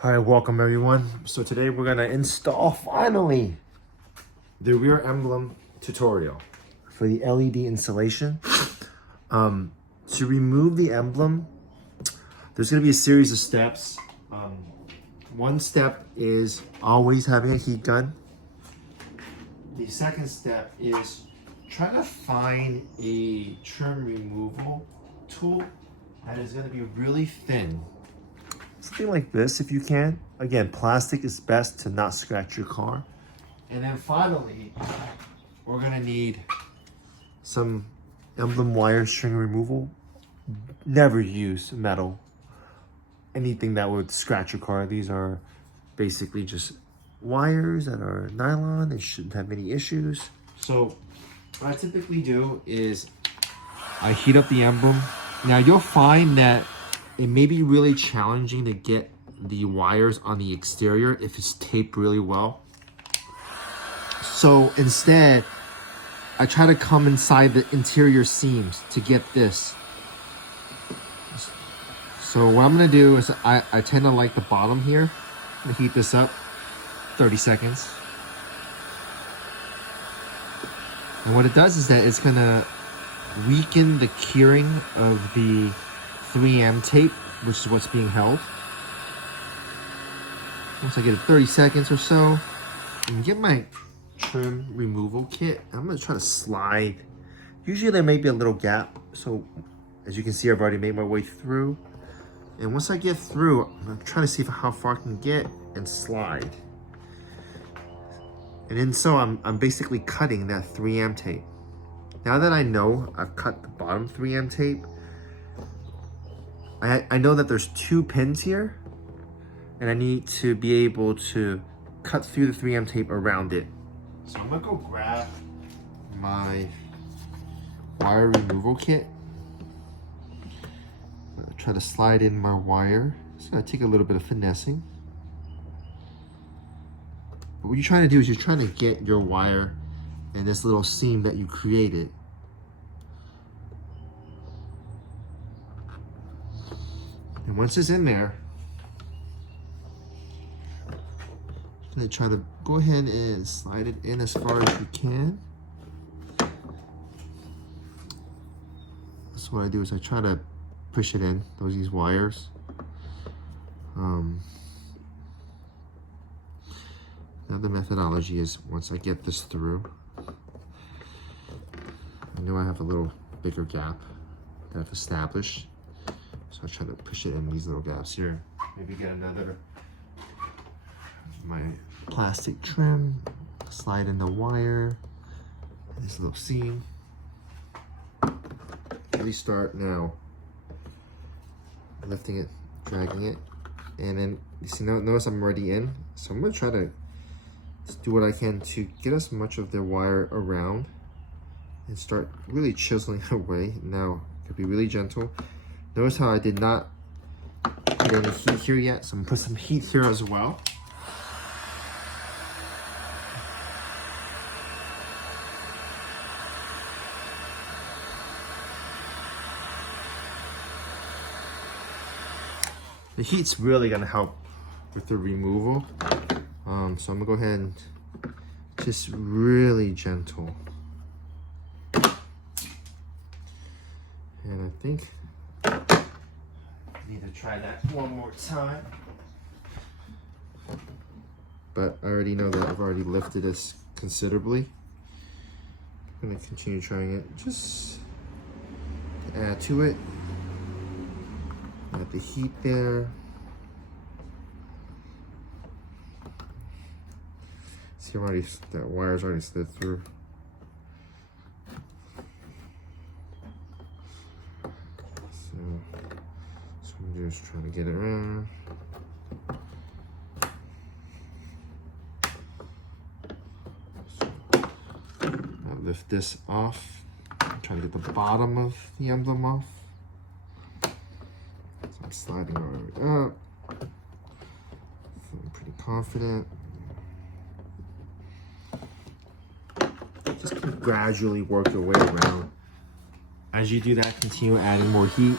Hi, welcome everyone. So today we're gonna install finally the rear emblem tutorial for the LED installation. To remove the emblem, there's gonna be a series of steps. One step is always having a heat gun. The second step is trying to find a trim removal tool that is gonna be really thin. Something like this if you can. Again, plastic is best to not scratch your car. And then finally, we're gonna need some emblem wire string removal. Never use metal. Anything that would scratch your car. These are basically just wires that are nylon. They shouldn't have any issues. So what I typically do is I heat up the emblem. Now you'll find that it may be really challenging to get the wires on the exterior if it's taped really well. So instead, I try to come inside the interior seams to get this. So what I'm gonna do is I tend to like the bottom here. I'm gonna heat this up 30 seconds. And what it does is that it's gonna weaken the curing of the 3M tape, which is what's being held. Once I get it 30 seconds or so, and get my trim removal kit, I'm gonna try to slide. Usually there may be a little gap, so as you can see, I've already made my way through. And once I get through, I'm trying to see how far I can get and slide. And then so I'm basically cutting that 3M tape. Now that I know I've cut the bottom 3M tape, I know that there's 2 pins here, and I need to be able to cut through the 3M tape around it. So I'm gonna go grab my wire removal kit. I'm gonna try to slide in my wire. It's gonna take a little bit of finessing. But what you're trying to do is you're trying to get your wire in this little seam that you created. And once it's in there, I'm gonna try to go ahead and slide it in as far as you can. So what I do is I try to push it in, these wires. Now the methodology is once I get this through, I know I have a little bigger gap that I've established. So I try to push it in these little gaps here. Maybe get another, my plastic trim, slide in the wire, this little seam. Really start now, lifting it, dragging it, and then you see, notice I'm already in. So I'm gonna try to do what I can to get as much of the wire around and start really chiseling away. Now, it could be really gentle. Notice how I did not put any heat here yet, so I'm gonna put some heat here as well. The heat's really gonna help with the removal. So I'm gonna go ahead and just really gentle. And I think need to try that one more time. But I already know that I've already lifted this considerably. I'm gonna continue trying it, just to add to it. Add the heat there. See, that wire's already slid through. So I'm just trying to get it around. So I'll lift this off. I'm trying to get the bottom of the emblem off. So I'm sliding all the way up. Feeling pretty confident. Just gradually work your way around. As you do that, continue adding more heat.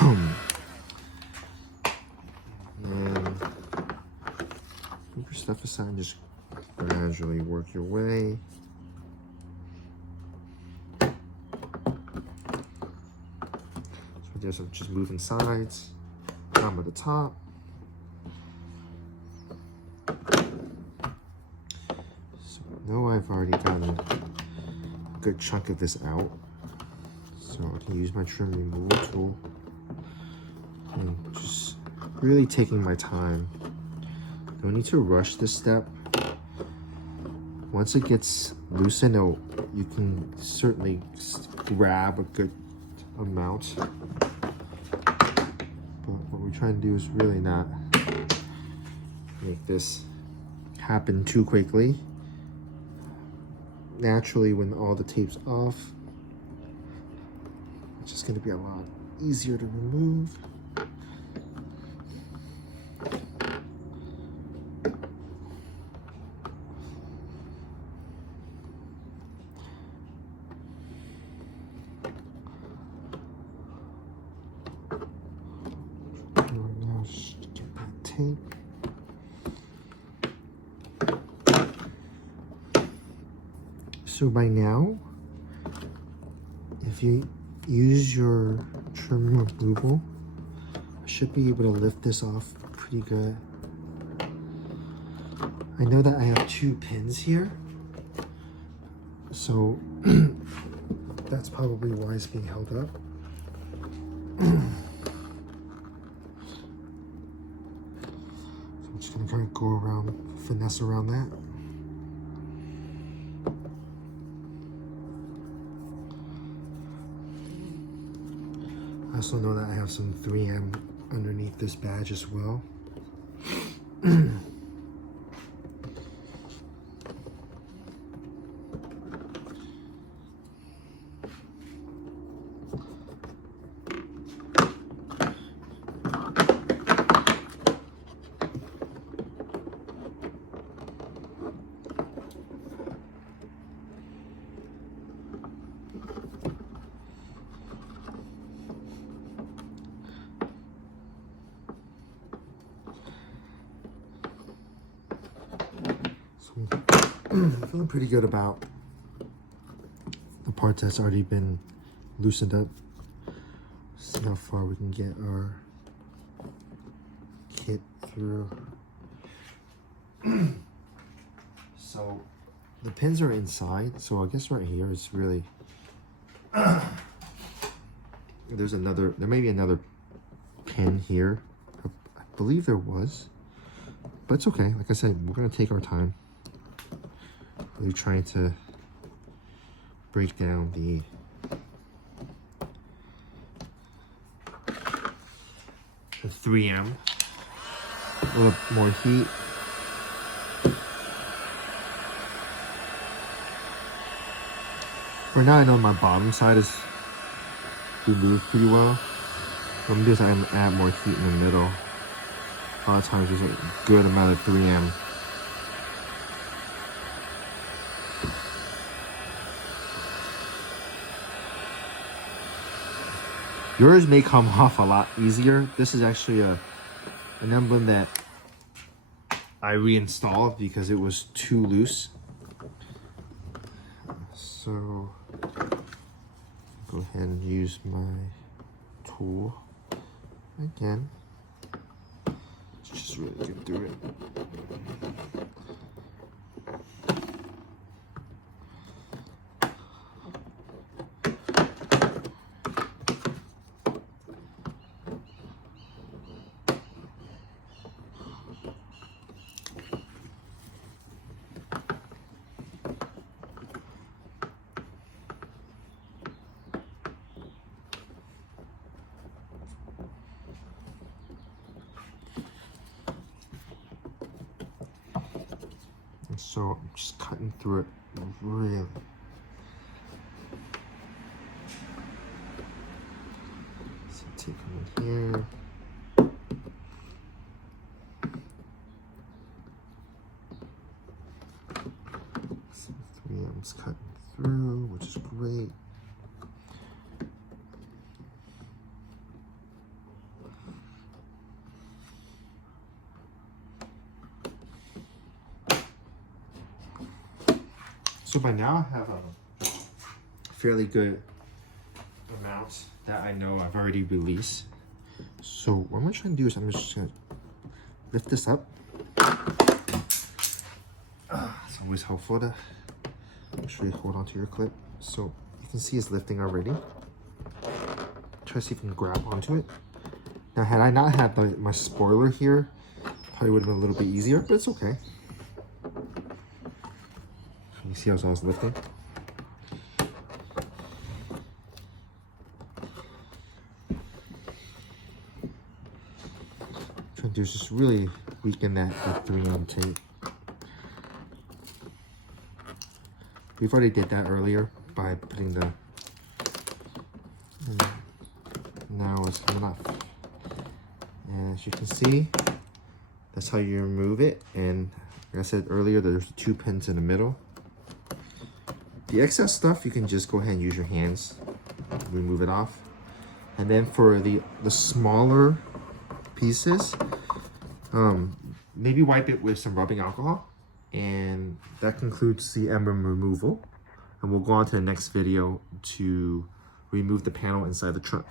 And keep your stuff aside and just gradually work your way. So there's just moving sides, bottom of the top. So I know I've already gotten a good chunk of this out. So I can use my trim removal tool and just really taking my time. Don't need to rush this step. Once it gets loosened, you can certainly grab a good amount. But what we're trying to do is really not make this happen too quickly. Naturally, when all the tape's off, it's just going to be a lot easier to remove. Now just get that tape. So by now, if you use your trim removal, I should be able to lift this off pretty good. I know that I have 2 pins here, so that's probably why it's being held up. So I'm just gonna kind of go around, finesse around that. I also know that I have some 3M underneath this badge as well. I'm feeling pretty good about the part that's already been loosened up. See how far we can get our kit through. So the pins are inside, so I guess right here is really there may be another pin here. I believe there was, but it's okay. Like I said, we're gonna take our time. Really trying to break down the the 3M. A little more heat. For now, I know my bottom side is removed pretty well. What I'm gonna do is I'm gonna add more heat in the middle. A lot of times there's a good amount of 3M. Yours may come off a lot easier. This is actually an emblem that I reinstalled because it was too loose. So go ahead and use my tool again. Let's just really get through it. So I'm just cutting through it really. So take them in here. So 3M's cutting through, which is great. So by now I have a fairly good amount that I know I've already released. So what I'm gonna try and do is I'm just gonna lift this up. It's always helpful to make sure you hold onto your clip. So you can see it's lifting already. Try to see if you can grab onto it. Now had I not had my spoiler here, probably would have been a little bit easier, but it's okay. You see how I was lifting? Trying to do is just really weaken that 3M tape. We've already did that earlier by putting the. Now it's coming off. And as you can see, that's how you remove it. And like I said earlier, there's 2 pins in the middle. The excess stuff, you can just go ahead and use your hands, remove it off. And then for the smaller pieces, maybe wipe it with some rubbing alcohol. And that concludes the Emblem removal. And we'll go on to the next video to remove the panel inside the trunk.